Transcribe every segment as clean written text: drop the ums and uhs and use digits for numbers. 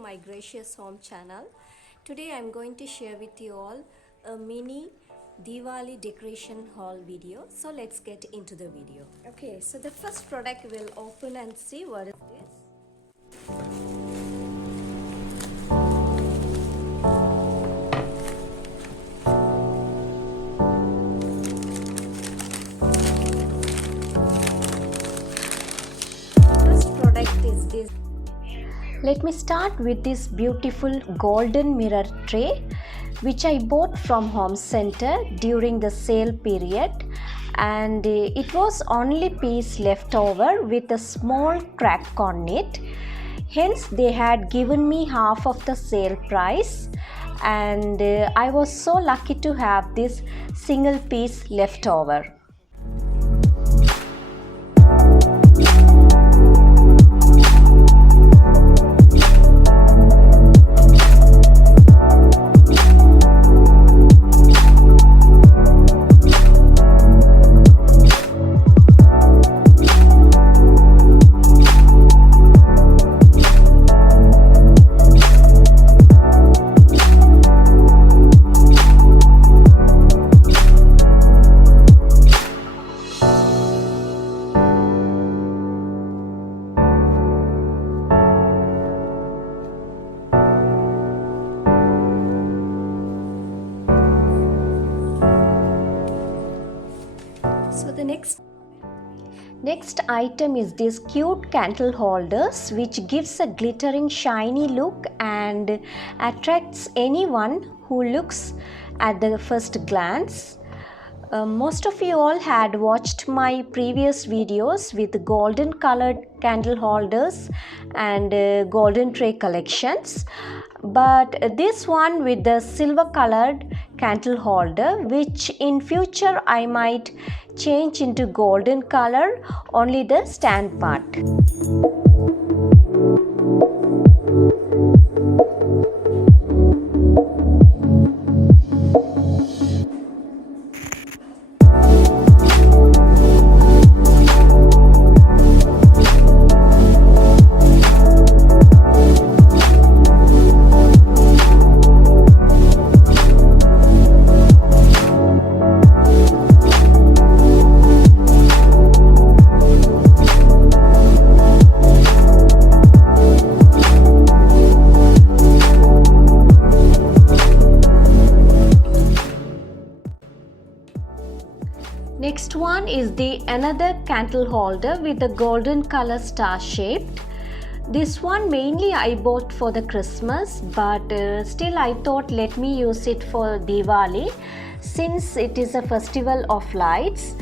my gracious home channel. Today I'm going to share with you all a mini Diwali decoration haul video. So let's get into the video. Okay, so the first product we'll open and see what is this. First product is this. Let me start with this beautiful golden mirror tray which I bought from Home Center during the sale period, and it was only piece left over with a small crack on it. Hence they had given me half of the sale price, and I was so lucky to have this single piece left over. So the next item is this cute candle holders, which gives a glittering shiny look and attracts anyone who looks at the first glance. Most of you all had watched my previous videos with golden colored candle holders and golden tray collections, but this one with the silver colored candle holder, which in future I might change into golden color, only the stand part. Next one is the another candle holder with the golden color star shaped. This one mainly I bought for the Christmas, but still I thought let me use it for Diwali since it is a festival of lights.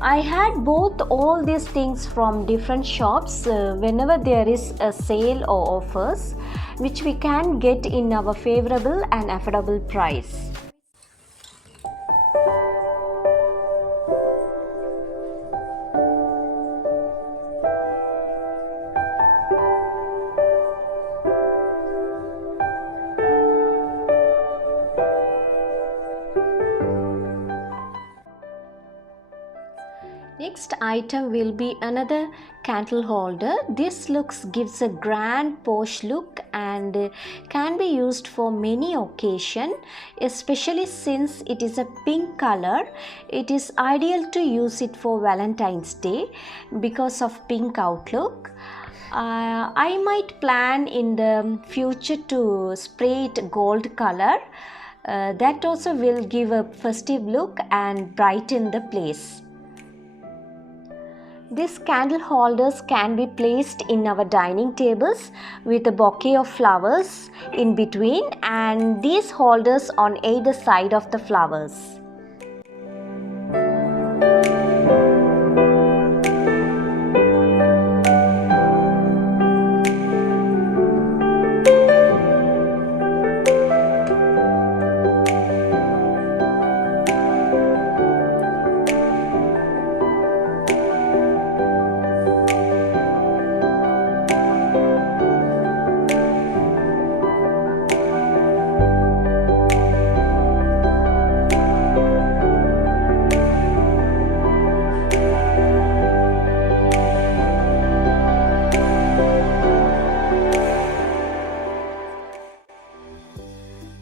I had both all these things from different shops whenever there is a sale or offers, which we can get in our favorable and affordable price. Next item will be another candle holder. This gives a grand posh look and can be used for many occasions, especially since it is a pink color. It is ideal to use it for Valentine's Day because of pink outlook. I might plan in the future to spray it gold color. That also will give a festive look and brighten the place. These candle holders can be placed in our dining tables with a bouquet of flowers in between, and these holders on either side of the flowers.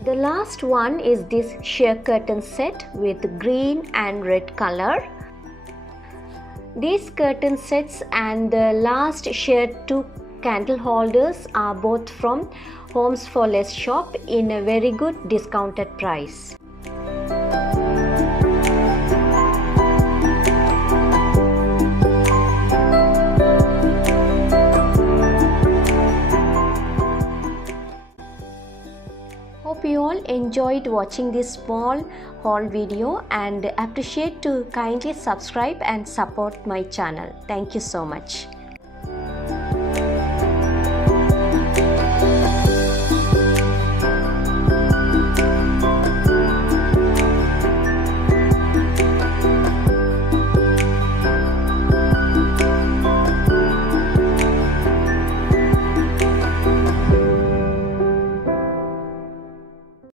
The last one is this sheer curtain set with green and red color. These curtain sets and the last sheer 2 candle holders are both from Homes for Less shop in a very good discounted price. Hope you all enjoyed watching this small haul video and appreciate to kindly subscribe and support my channel. Thank you so much.